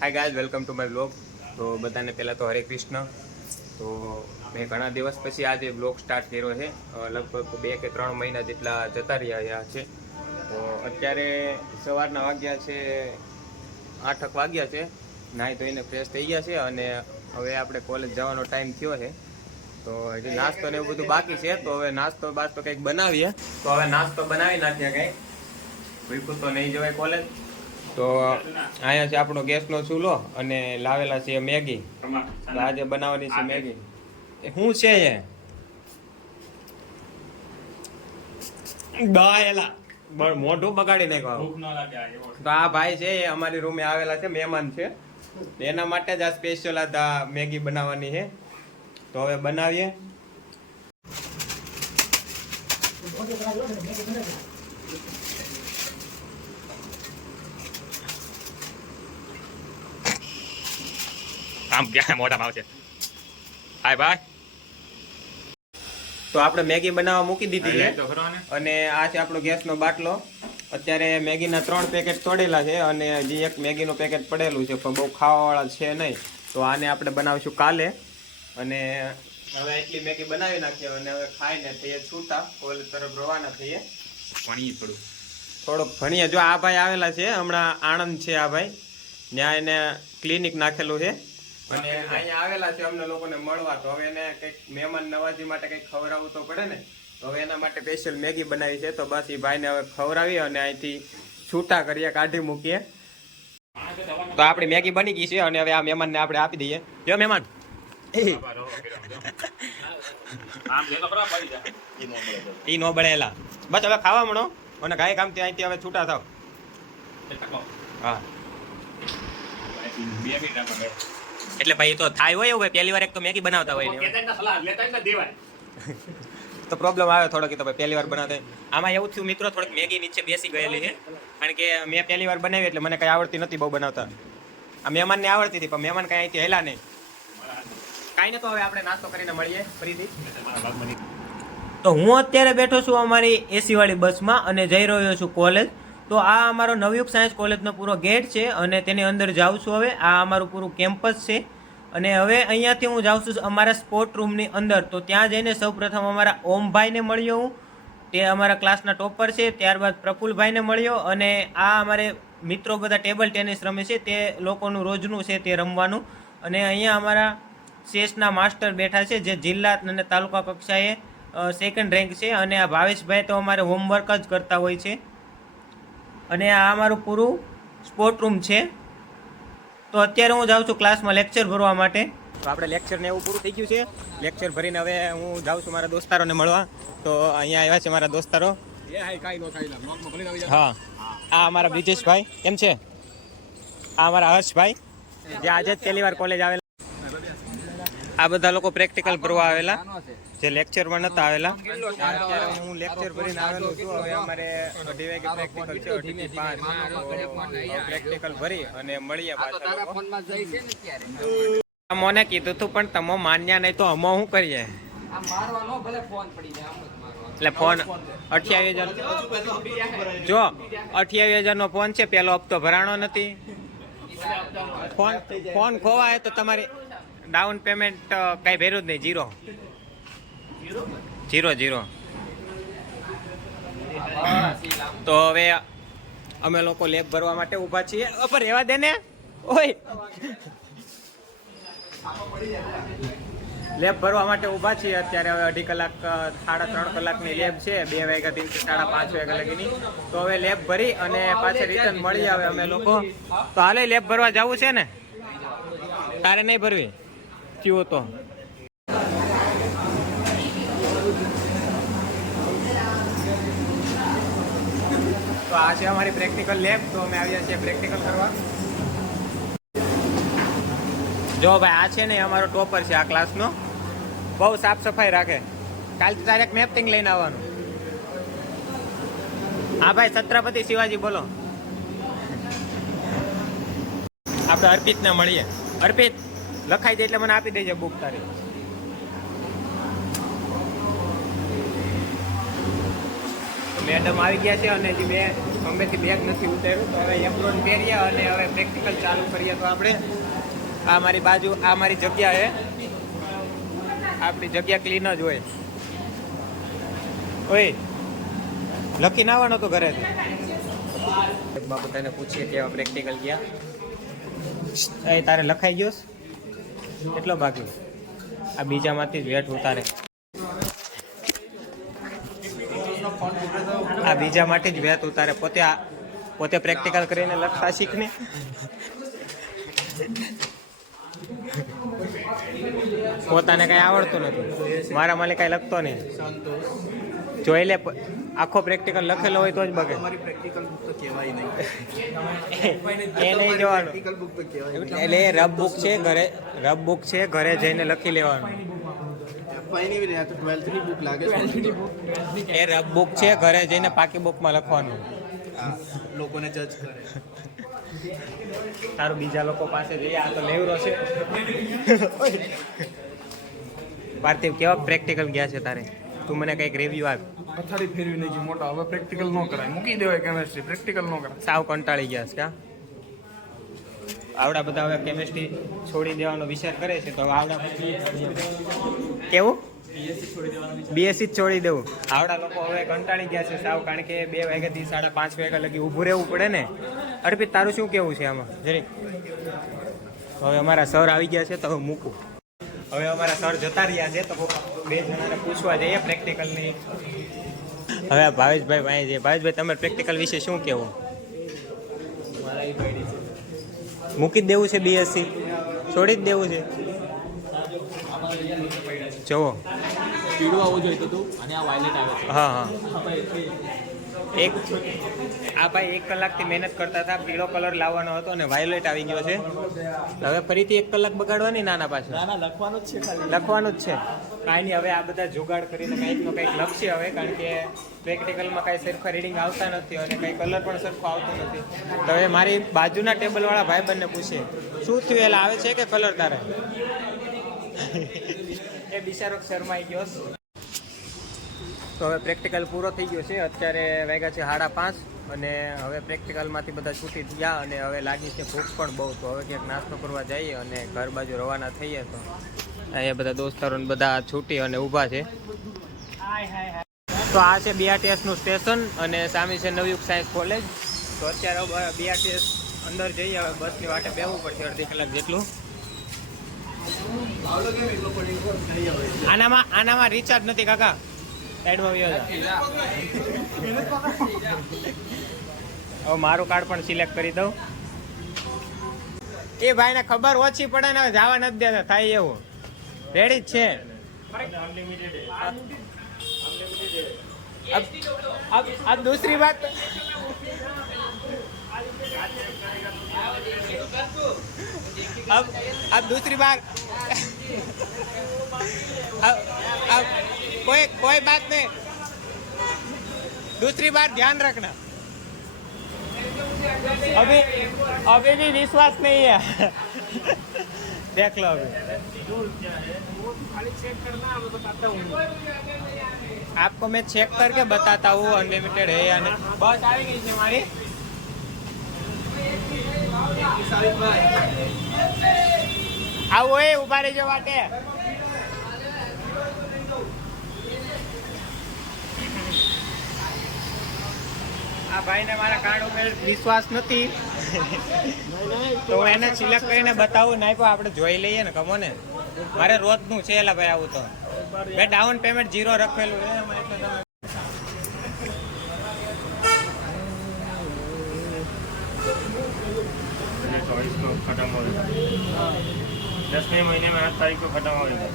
Hi guys, welcome to my blog. તો બધાને પહેલાં તો હરે કૃષ્ણ. તો મેં ઘણા દિવસ પછી આજે બ્લોગ સ્ટાર્ટ કર્યો છે. લગભગ 2 કે 3 મહિના જેટલા જતા રહ્યા છે. તો અત્યારે સવારના વાગ્યા છે 8 વાગ્યા છે. નાહી ધોઈને ફ્રેશ થઈ ગયા છે અને હવે આપણે કોલેજ જવાનો ટાઈમ થયો છે. તો હજી નાસ્તો ને એવું બધું બાકી છે. તો હવે નાસ્તો કંઈક બનાવીએ. તો હવે નાસ્તો બનાવી નાખીએ કંઈક. ભૂખ્યું તો નહીં જવાય કોલેજ. તો અહીંયા છે આપણો ગેસનો ચૂલો અને લાવેલા છે મેગી. તો આજે બનાવવાની છે મેગી. શું છે એ દાયેલા મોઢું બગાડી નાખ્યું. તો આ ભાઈ છે એ અમારી રૂમે આવેલા છે, મહેમાન છે. એના માટે જ આ સ્પેશિયલ આ મેગી બનાવવાની છે. તો હવે બનાવીએ. આમ ક્યાં મોઢામાં આવશે. હાય ભાઈ. તો આપણે મેગી બનાવવા મૂકી દીધી છે અને આ છે આપણો ગેસનો બાટલો. અત્યારે મેગીના 3 પેકેટ તોડેલા છે અને હજી એક મેગીનું પેકેટ પડેલું છે, પણ બહુ ખાવાવાળા છે નહીં. તો આને આપણે બનાવીશું કાલે. અને હવે એટલી મેગી બનાવી નાખીએ અને હવે ખાઈને થઈએ છૂટા, કોલેજ તરફ રવાના થઈએ. ભણીએ થોડોક ભણીએ. જો આ ભાઈ આવેલા છે હમણાં, આણંદ છે આ ભાઈ, ત્યાં એને ક્લિનિક નાખેલું છે અને અહીંયા આવેલા છે અમને લોકોને મળવા. તો હવે એને કંઈક મહેમાન નવાજી માટે કંઈક ખવડાવવું તો પડે ને. તો હવે એના માટે સ્પેશિયલ મેગી બનાવી છે. તો બસ એ ભાઈને હવે ખવડાવીએ અને અહીંથી છૂટા કરીએ, કાઢી મૂકીએ. તો આપણી મેગી બની ગઈ છે અને હવે આ મહેમાનને આપણે આપી દઈએ. જો મહેમાન ઈ નો બળેલા. બસ હવે ખાવા મળો અને ગાય કામથી અહીંથી હવે છૂટા થાવ. હા એટલે ભાઈ તો થાય હોય એવું, પહેલી વાર એક તો મેગી બનાવતા હોય તો પ્રોબ્લેમ આવે થોડોક. તો ભાઈ પહેલી વાર બનાવતા આમાં એવું થયું મિત્રો, થોડીક મેગી નીચે બેસી ગયેલી છે. કારણ કે મેં પહેલી વાર બનાવી એટલે મને કંઈ આવડતી નથી બહુ બનાવતા. આ મહેમાનને આવડતી હતી પણ મહેમાન કાંઈ અહીંથી હેલા નહીં. કાંઈ નહીં, તો હવે આપણે નાસ્તો કરીને મળીએ ફરીથી. તો હું અત્યારે બેઠો છું અમારી એસી વાળી બસમાં અને જઈ રહ્યો છું કોલેજ. તો આ અમારો નવયુગ સાયન્સ કોલેજનો પૂરો ગેટ છે અને તેની અંદર જાઉં છું. હવે આ અમારું પૂરું કેમ્પસ છે અને હવે અહીંયાથી હું જાઉં છું અમારા સ્પોર્ટ રૂમની અંદર. તો ત્યાં જઈને સૌપ્રથમ અમારા ઓમભાઈને મળ્યો હું, તે અમારા ક્લાસના ટોપર છે. ત્યારબાદ પ્રફુલભાઈને મળ્યો અને આ અમારે મિત્રો બધા ટેબલ ટેનિસ રમે છે, તે લોકોનું રોજનું છે તે રમવાનું. અને અહીંયા અમારા ચેસના માસ્ટર બેઠા છે, જે જિલ્લા અને તાલુકા કક્ષાએ 2nd રેન્ક છે. અને આ ભાવેશભાઈ તો અમારે હોમવર્ક જ કરતા હોય છે. અને આ અમારું પૂરું સ્પોર્ટ રૂમ છે. તો અત્યારે હું જાઉં છું ક્લાસમાં લેક્ચર ભરવા માટે. તો આપણે લેક્ચરને એવું પૂરું થઈ ગયું છે. લેક્ચર ભરીને હવે હું જાઉં છું મારા દોસ્તારોને મળવા. તો અહીંયા આવ્યા છે મારા દોસ્તારો. હા, આ અમારા બ્રિજેશભાઈ કેમ છે, આ અમારા હર્ષભાઈ જે આજે જ પહેલી વાર કોલેજ આવેલા. આ બધા લોકો પ્રેક્ટિકલ ભરવા આવેલા, જે લેક્ચરમાં નતા આવેલા. અત્યારે હું લેક્ચર ભરીને આવેલો છું. હવે અમારે 2 વાગે પ્રેક્ટિકલ છે, 2 થી 5 પ્રેક્ટિકલ ભરી અને મળીએ પાછા. મને કીધું તું પણ તમે માન્યા નહીં, તો અમે શું કરીએ? એટલે ફોન 28,000 જો 28,000 નો ફોન છે, પેલો હપ્તો ભરાણો નથી. ફોન ખોવાય તો તમારી ડાઉન પેમેન્ટ કઈ ભર્યું જ નહીં, ઝીરો. તો હવે અમે લોકો લેબ ભરવા માટે ઊભા છીએ. પર રહેવા દે ને, ઓય લેબ ભરવા માટે ઊભા છીએ અત્યારે. હવે 2.5 કલાક 3.5 કલાકની લેબ છે, 2 વાગ્યાથી 5:30 વાગ્યા લગીની. તો હવે લેબ ભરી અને પાછળ રિટર્ન મળી આવે અમે લોકો. તો હાલે લેબ ભરવા જવું છે ને? તારે નહીં ભરવી થયું તો? તો આ છે અમારી પ્રેક્ટિકલ લેબ. તો અમે આવ્યા છીએ પ્રેક્ટિકલ કરવા. જો ભાઈ આ છે ને અમારો ટોપર છે આ ક્લાસનો, બહુ સાફ સફાઈ રાખે. કાલથી તારે એક મેપિંગ લઈને આવવાનું. હા ભાઈ, છત્રપતિ શિવાજી બોલો. આપણે અર્પિતને મળીએ. અર્પિત લખાઈ દે એટલે મને આપી દેજે બુક તારી. મેડમ આવી ગયા છે અને હજી 2 બોમ્બેથી બેગ નથી ઉતાર્યું તો હવે એપ્રોન પહેરીએ અને હવે પ્રેક્ટિકલ ચાલુ કરીએ. તો આપણે આ મારી બાજુ આ મારી જગ્યા છે, આપણી જગ્યા ક્લીન જ હોય. ઓય લખીને આવવાનો તો ઘરેથી. બધાને પૂછીએ કેવા પ્રેક્ટિકલ ગયા. એ તારે લખાઈ ગયો કેટલો બાકી? આ બીજામાંથી જ વેટ ઉતારે. આ બીજામાંથી જ વેટ ઉતારે. પોતે પ્રેક્ટિકલ કરીને લખતા શીખને. પોતાને કઈ આવડતું નથી. મારા માલે કઈ લખતો નહીં. જોઈ લે, આખો પ્રેક્ટિકલ લખેલો હોય તો જ બગે. એ નહીં જોવાનું. એટલે રબ બુક છે ઘરે, રબ બુક છે ઘરે જઈને લખી લેવાનું. એ રબ બુક છે ઘરે જઈને પાકી બુકમાં લખવાનું. લોકોને જજ કરે. તારું બીજા લોકો પાસે જઈએ. આ તો લેવરો છે. પાર્થિવ કેવા પ્રેક્ટિકલ ગયા છે તારે? તું મને કઈક રિવ્યુ આપ. પથારી ફેરવી નહીં ગઈ મોટા. હવે પ્રેક્ટિકલ ન કરાય, મૂકી દેવાય કેમેસ્ટ્રી. પ્રેક્ટિકલ ન કરાય. સાવ કંટાળી ગયા છે ક્યાં? આવડા બધા હવે કેમેસ્ટ્રી છોડી દેવાનો વિચાર કરે છે. તો આવડા કેવું બીએસસી જ છોડી દેવું. આવડા લોકો હવે કંટાળી ગયા છે સાવ. કારણ કે 2 વાગ્યાથી 5:30 વાગ્યા લગી ઊભું રહેવું પડે ને. અર્પિત તારું શું કેવું છે આમાં જરી? હવે અમારા સર આવી ગયા છે તો હવે મૂકું. હવે અમારા સર જતા રહ્યા છે તો 2 જણાને પૂછવા જઈએ પ્રેક્ટિકલની. હવે ભાવેશભાઈ ભાઈ છે. ભાવેશભાઈ તમારે પ્રેક્ટિકલ વિશે શું કહેવું? મૂકી જ દેવું છે બીએસસી? છોડી જ દેવું છે? જુઓ પીળું આવવું જોઈએ તો અને આ વાયલેટ આવે છે. હા હા એક આ ભાઈ 1 કલાકથી મહેનત કરતા હતા. પીળો કલર લાવવાનો હતો અને વાયોલેટ આવી ગયો છે. હવે ફરીથી 1 કલાક બગાડવાની નાના પાસે. ના લખવાનું જ છે ખાલી. લખવાનું જ છે. કાંઈ નહીં. હવે આ બધા જુગાડ કરીને કંઈકનો કંઈક લખશે હવે. કારણ કે પ્રેક્ટિકલમાં કાંઈ સરખા રીડિંગ આવતા નથી અને કંઈ કલર પણ સરખો આવતો નથી. તો હવે મારી બાજુના ટેબલવાળા ભાઈબંધને પૂછે શું થયું, એટલે આવે છે કે કલર તારે? એ બિચારો શરમાઈ ગયો. તો હવે પ્રેક્ટિકલ પૂરો થઈ ગયો છે. અત્યારે વાગ્યા છે 5:30 અને હવે પ્રેક્ટિકલમાંથી બધા છૂટી ગયા અને હવે લાગી છે ભૂખ પણ બહુ. તો હવે ક્યાંક નાસ્તો કરવા જઈએ અને ઘર બાજુ રવાના થઈએ. તો અહીંયા બધા દોસ્તારો બધા છૂટી અને ઊભા છે. તો આ છે બીઆરટીએસનું સ્ટેશન અને સામે છે નવયુગ સાયન્સ કોલેજ. તો અત્યારે બીઆરટીએસ અંદર જઈએ. હવે બસની વાટે બેસવું પડશે અડધી કલાક જેટલું. આનામાં રિચાર્જ નથી કાકા. સાઈડમાં હવે મારું કાર્ડ પણ સિલેક્ટ કરી દઉં. એ ભાઈને ખબર ઓછી પડે ને, હવે જવા નથી દેતા. થાય એવું રેડી જ છે. अब दूसरी बात अब दूसरी बार अब कोई बात नहीं. दूसरी बार ध्यान रखना. अभी भी विश्वास नहीं है. देख लो अभी. आपको मैं चेक करके बताता हूँ अनलिमिटेड है या नहीं. बस આવી ગઈ છે મારી. આવો એ ઉભા રહેજો વાટે. આ ભાઈને મારા કાર્ડ ઉપર વિશ્વાસ નથી તો એને સિલેક્ટ કરીને બતાવું. નહીં પણ આપણે જોઈ લઈએ ને. કમો ને મારે રોજનું છે એલા ભાઈ. આવું તો મેં ડાઉન પેમેન્ટ 0 રખેલું છે. खत्म हो गया 10वें महीने में 8 तारीख को खत्म हो गया.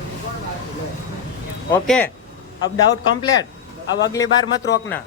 ओके अब डाउट कंप्लीट. अब अगली बार मत रोकना.